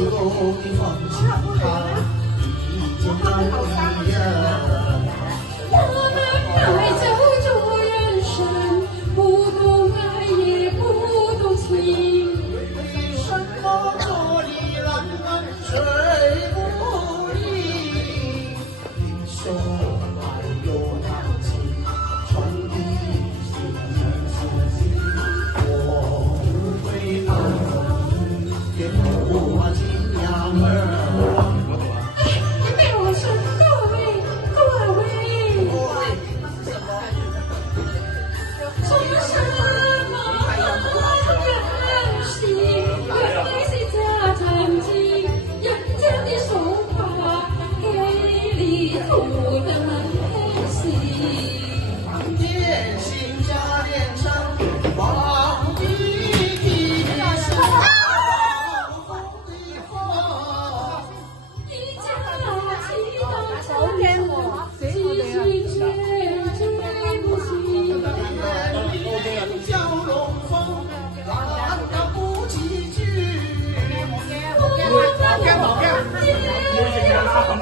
你放心，他已经有你呀。我们爱走着人生，不懂爱也不懂情。为什么坐立难安睡不宁？你说爱有难情，从你心里我不会爱你，也不怕金娘儿。你对我说各位，各位，说什么人心，原来是假正经，人家的手法给你涂得很黑心。电信家电上放一地上一家几大成子，几许追不尽。蛟龙凤，难道不几句？我们